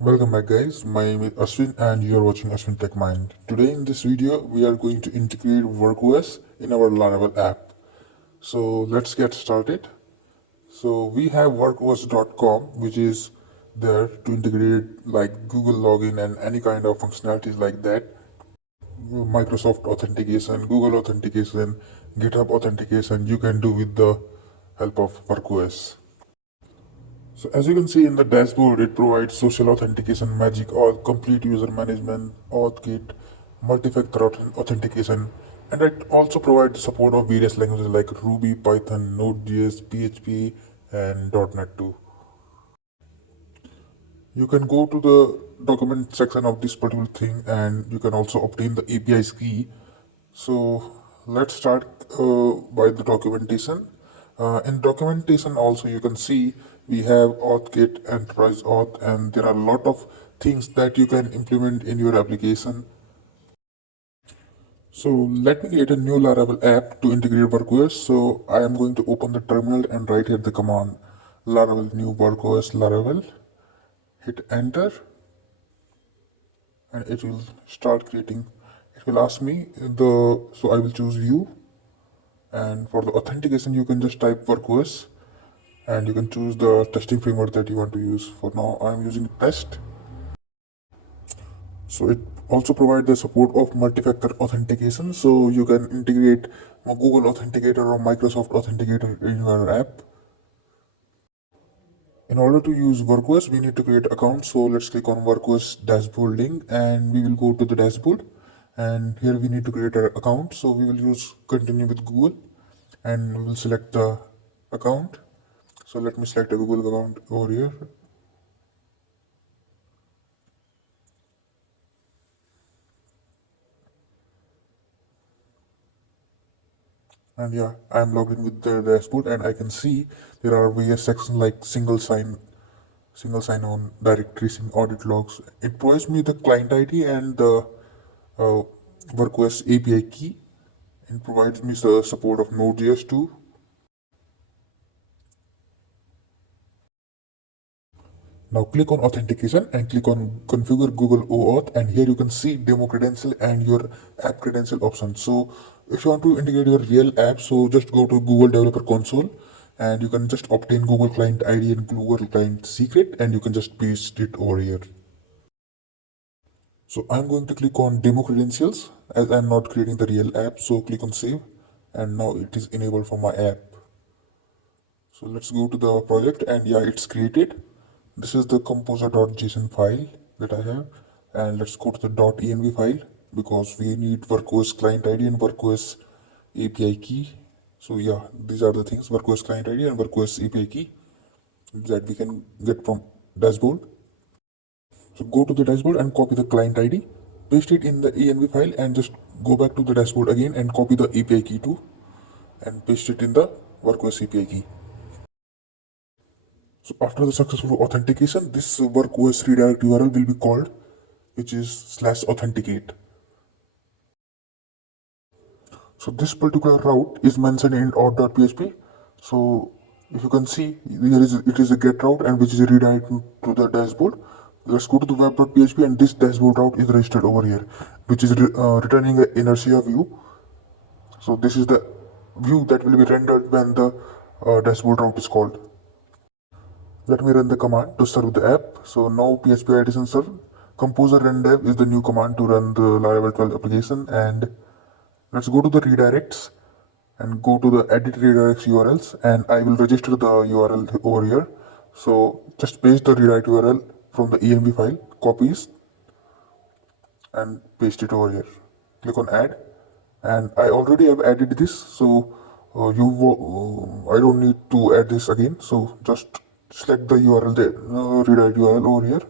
Welcome back guys, my name is Ashwin and you are watching Ashwin Tech Mind. Today in this video we are going to integrate WorkOS in our Laravel app. So let's get started. So we have workos.com which is there to integrate like Google login and any kind of functionalities like that. Microsoft authentication, Google authentication, GitHub authentication you can do with the help of WorkOS. So as you can see in the dashboard, it provides social authentication, magic, all complete user management, AuthKit, multi-factor authentication, and it also provides support of various languages like Ruby, Python, Node.js, PHP, and .NET too. You can go to the document section of this particular thing, and you can also obtain the API's key. So let's start by the documentation. In documentation also you can see we have AuthKit, Enterprise Auth, and there are a lot of things that you can implement in your application. So let me create a new Laravel app to integrate WorkOS. So I am going to open the terminal and write here the command Laravel new WorkOS Laravel. Hit enter and it will start creating. It will ask me so I will choose view, and for the authentication you can just type WorkOS and you can choose the testing framework that you want to use. For now I am using test. So it also provides the support of multi-factor authentication, so you can integrate a Google Authenticator or Microsoft Authenticator in your app. In order to use WorkOS, we need to create account. So let's click on WorkOS dashboard link and we will go to the dashboard. And here we need to create an account. So we will use continue with Google and we will select the account. So let me select a Google account over here. And yeah, I'm logged in with the dashboard and I can see there are various sections like single sign on, direct tracing, audit logs. It provides me the client ID and the uh, WorkOS API key, and provides me the support of Node.js too. Now click on authentication and click on configure Google OAuth, and here you can see demo credential and your app credential option. So if you want to integrate your real app, so just go to Google Developer Console and you can just obtain Google Client ID and Google Client secret and you can just paste it over here. So I'm going to click on demo credentials as I'm not creating the real app. So click on save and now it is enabled for my app. So let's go to the project and yeah, it's created. This is the composer.json file that I have, and let's go to the .env file because we need WorkOS client ID and WorkOS API key. So yeah, these are the things: WorkOS client ID and WorkOS API key that we can get from dashboard. So go to the dashboard and copy the client ID, paste it in the env file, and just go back to the dashboard again and copy the API key too, and paste it in the WorkOS API key. So after the successful authentication, this WorkOS redirect URL will be called, which is /authenticate. So this particular route is mentioned in auth.php. So if you can see, it is a get route and which is a redirect to the dashboard. Let's go to the web.php and this dashboard route is registered over here, which is returning an inertia view. So this is the view that will be rendered when the dashboard route is called. Let me run the command to serve the app. So now PHP Artisan serve. Composer run dev is the new command to run the Laravel 12 application. And let's go to the redirects and go to the edit redirects URLs, and I will register the URL over here. So just paste the redirect URL from the env file, copies and paste it over here. Click on add, and I already have added this, so I don't need to add this again. So just select the URL there, redirect URL over here.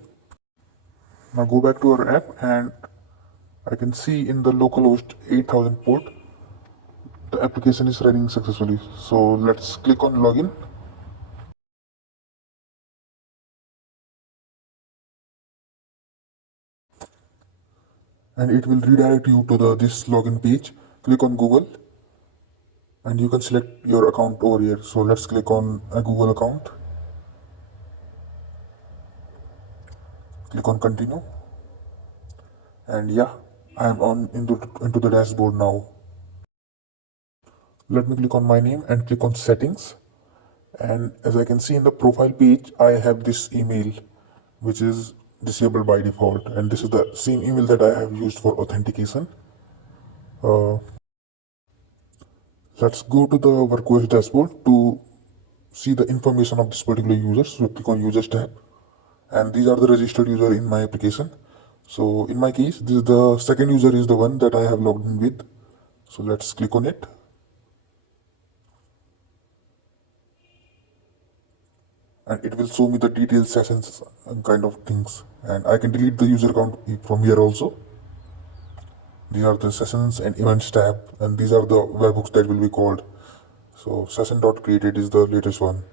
Now go back to our app and I can see in the localhost 8000 port the application is running successfully. So let's click on login. And it will redirect you to this login page. Click on Google and you can select your account over here. So let's click on a Google account. Click on continue, and yeah, I am on into the dashboard now. Let me click on my name and click on settings. And as I can see in the profile page, I have this email which is disabled by default, and this is the same email that I have used for authentication. Let's go to the WorkOS dashboard to see the information of this particular user. So click on users tab, and these are the registered user in my application. So in my case, this is the second user is the one that I have logged in with. So let's click on it, and it will show me the detailed sessions and kind of things. And I can delete the user account from here also. These are the sessions and events tab, and these are the webhooks that will be called. So session.created is the latest one.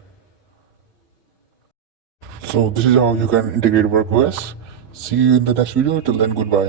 So this is how you can integrate WorkOS. See you in the next video. Till then, goodbye.